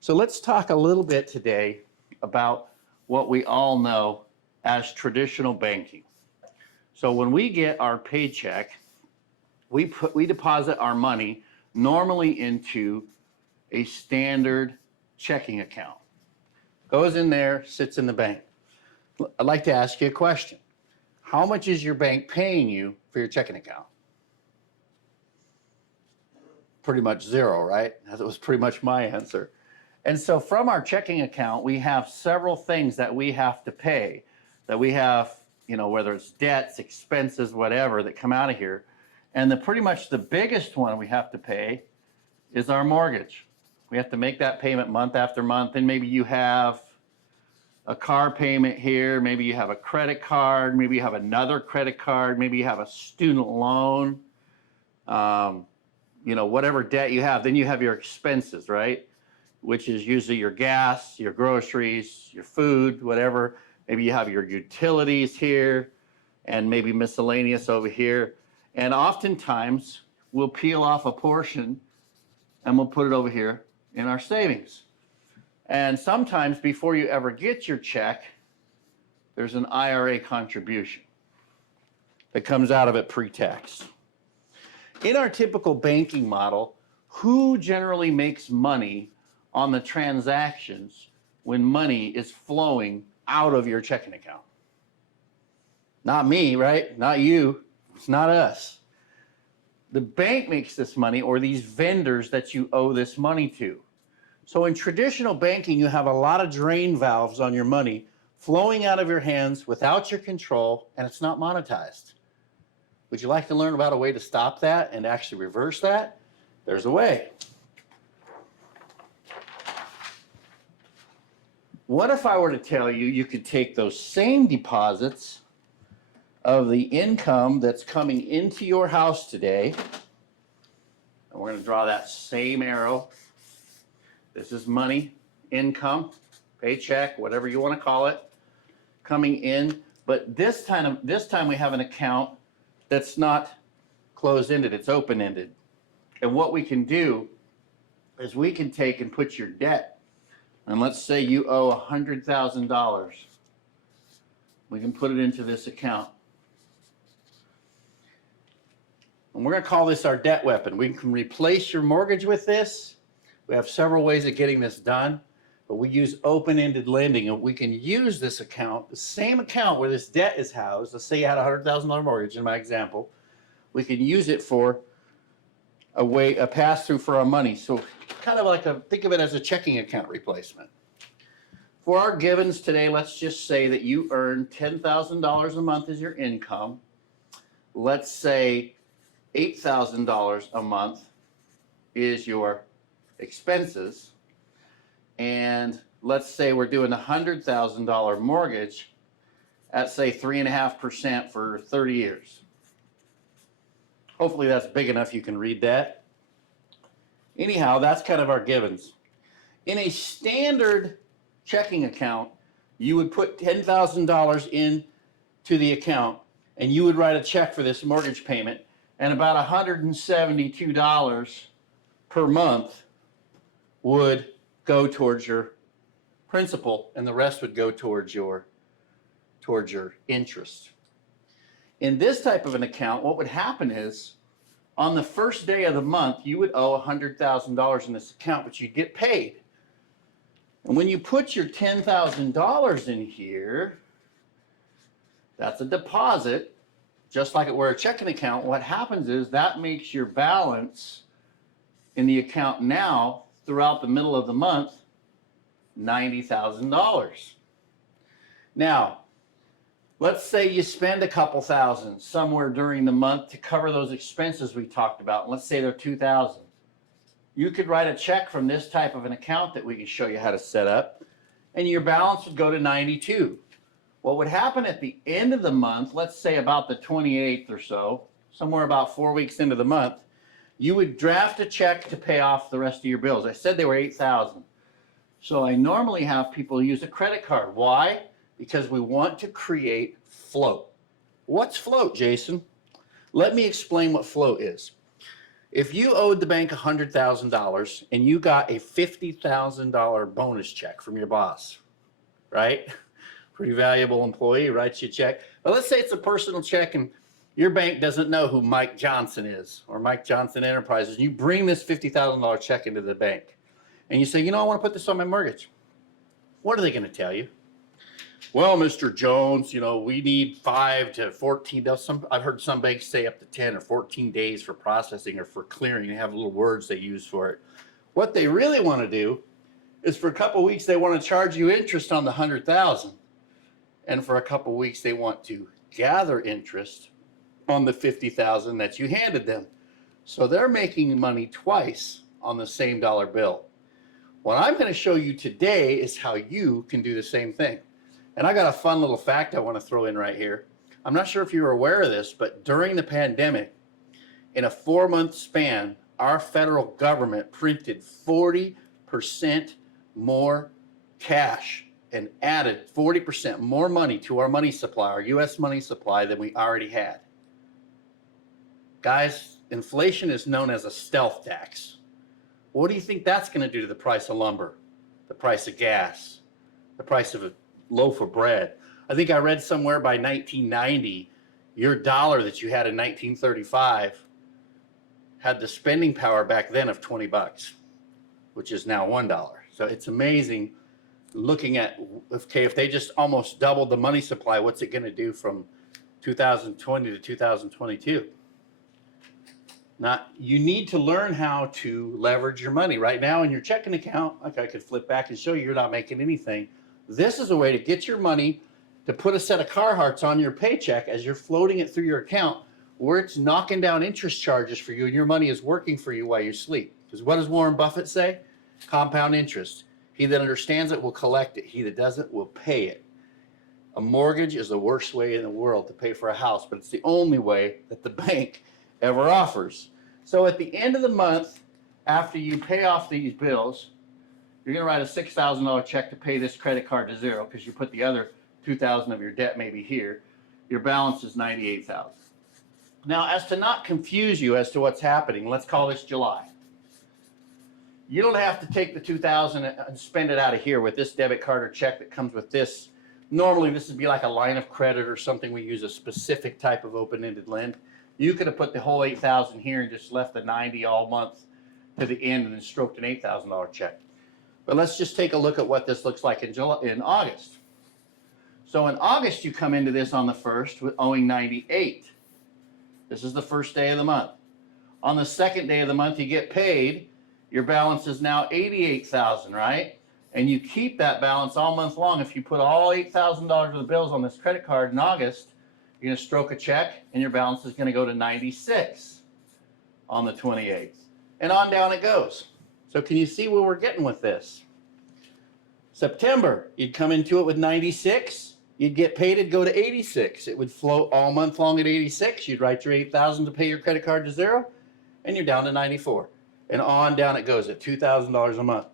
So let's talk a little bit today about what we all know as traditional banking. So when we get our paycheck, we deposit our money normally into a standard checking account. Goes in there, sits in the bank. I'd like to ask you a question. How much is your bank paying you for your checking account? Pretty much zero, right? That was pretty much my answer. And so from our checking account, we have several things that we have to pay, that we have, whether it's debts, expenses, whatever, that come out of here. And pretty much the biggest one we have to pay is our mortgage. We have to make that payment month after month. And maybe you have a car payment here, maybe you have a credit card, maybe you have another credit card, maybe you have a student loan, whatever debt you have. Then you have your expenses, right? Which is usually your gas, your groceries, your food, whatever. Maybe you have your utilities here and maybe miscellaneous over here. And oftentimes we'll peel off a portion and we'll put it over here in our savings. And sometimes before you ever get your check, there's an IRA contribution that comes out of it pre-tax. In our typical banking model, who generally makes money on the transactions when money is flowing out of your checking account? Not me, right? Not you. It's not us. The bank makes this money, or these vendors that you owe this money to. So in traditional banking, you have a lot of drain valves on your money flowing out of your hands without your control, and it's not monetized. Would you like to learn about a way to stop that and actually reverse that? There's a way. What if I were to tell you you could take those same deposits of the income that's coming into your house today, and we're going to draw that same arrow. This is money, income, paycheck, whatever you want to call it, coming in. But this time we have an account that's not closed-ended, it's open-ended. And what we can do is we can take and put your debt, and let's say you owe $100,000. We can put it into this account. And we're going to call this our debt weapon. We can replace your mortgage with this. We have several ways of getting this done, but we use open-ended lending, and we can use this account, the same account where this debt is housed. Let's say you had a $100,000 mortgage in my example. We can use it for a pass-through for our money. So kind of like think of it as a checking account replacement. For our givens today, let's just say that you earn $10,000 a month as your income. Let's say $8,000 a month is your expenses. And let's say we're doing a $100,000 mortgage at, say, 3.5% for 30 years. Hopefully that's big enough you can read that. Anyhow, that's kind of our givens. In a standard checking account, you would put $10,000 into the account, and you would write a check for this mortgage payment, and about $172 per month would go towards your principal, and the rest would go towards your interest. In this type of an account, what would happen is, on the first day of the month, you would owe $100,000 in this account, but you'd get paid. And when you put your $10,000 in here, that's a deposit, just like it were a checking account. What happens is that makes your balance in the account now, throughout the middle of the month, $90,000. Now, let's say you spend a couple thousand somewhere during the month to cover those expenses we talked about. Let's say they're $2,000. You could write a check from this type of an account that we can show you how to set up, and your balance would go to $92. What would happen at the end of the month, let's say about the 28th or so, somewhere about 4 weeks into the month, you would draft a check to pay off the rest of your bills. I said they were $8,000. So I normally have people use a credit card. Why? Because we want to create float. What's float, Jason? Let me explain what float is. If you owed the bank $100,000 and you got a $50,000 bonus check from your boss, right? Pretty valuable employee writes you a check. But let's say it's a personal check and your bank doesn't know who Mike Johnson is or Mike Johnson Enterprises. And you bring this $50,000 check into the bank and you say, you know, I want to put this on my mortgage. What are they going to tell you? Well, Mr. Jones, you know, we need 5 to 14. I've heard some banks say up to 10 or 14 days for processing or for clearing. They have little words they use for it. What they really want to do is for a couple of weeks, they want to charge you interest on the $100,000. And for a couple of weeks, they want to gather interest on the $50,000 that you handed them. So they're making money twice on the same dollar bill. What I'm going to show you today is how you can do the same thing. And I got a fun little fact I want to throw in right here. I'm not sure if you're aware of this, but during the pandemic, in a 4-month span, our federal government printed 40% more cash and added 40% more money to our money supply, our U.S. money supply, than we already had. Guys, inflation is known as a stealth tax. What do you think that's going to do to the price of lumber, the price of gas, the price of a loaf of bread? I think I read somewhere by 1990, your dollar that you had in 1935 had the spending power back then of $20, which is now $1. So it's amazing looking at, okay, if they just almost doubled the money supply, what's it going to do from 2020 to 2022? Now, you need to learn how to leverage your money. Right now in your checking account, like I could flip back and show you, you're not making anything. This is a way to get your money to put a set of Carhartts on your paycheck as you're floating it through your account where it's knocking down interest charges for you and your money is working for you while you sleep. Because what does Warren Buffett say? Compound interest. He that understands it will collect it. He that doesn't will pay it. A mortgage is the worst way in the world to pay for a house, but it's the only way that the bank ever offers. So at the end of the month, after you pay off these bills, you're going to write a $6,000 check to pay this credit card to zero because you put the other $2,000 of your debt maybe here. Your balance is $98,000. Now, as to not confuse you as to what's happening, let's call this July. You don't have to take the $2,000 and spend it out of here with this debit card or check that comes with this. Normally, this would be like a line of credit or something. We use a specific type of open-ended lend. You could have put the whole $8,000 here and just left the $90 all month to the end and then stroked an $8,000 check. But let's just take a look at what this looks like in August. So in August, you come into this on the 1st with owing $98. This is the first day of the month. On the second day of the month, you get paid. Your balance is now $88,000, right? And you keep that balance all month long. If you put all $8,000 of the bills on this credit card in August, you're going to stroke a check and your balance is going to go to $96 on the 28th. And on down it goes. So can you see where we're getting with this? September, you'd come into it with $96. You'd get paid, it'd go to $86. It would float all month long at $86. You'd write your $8,000 to pay your credit card to zero, and you're down to $94. And on down it goes at $2,000 a month.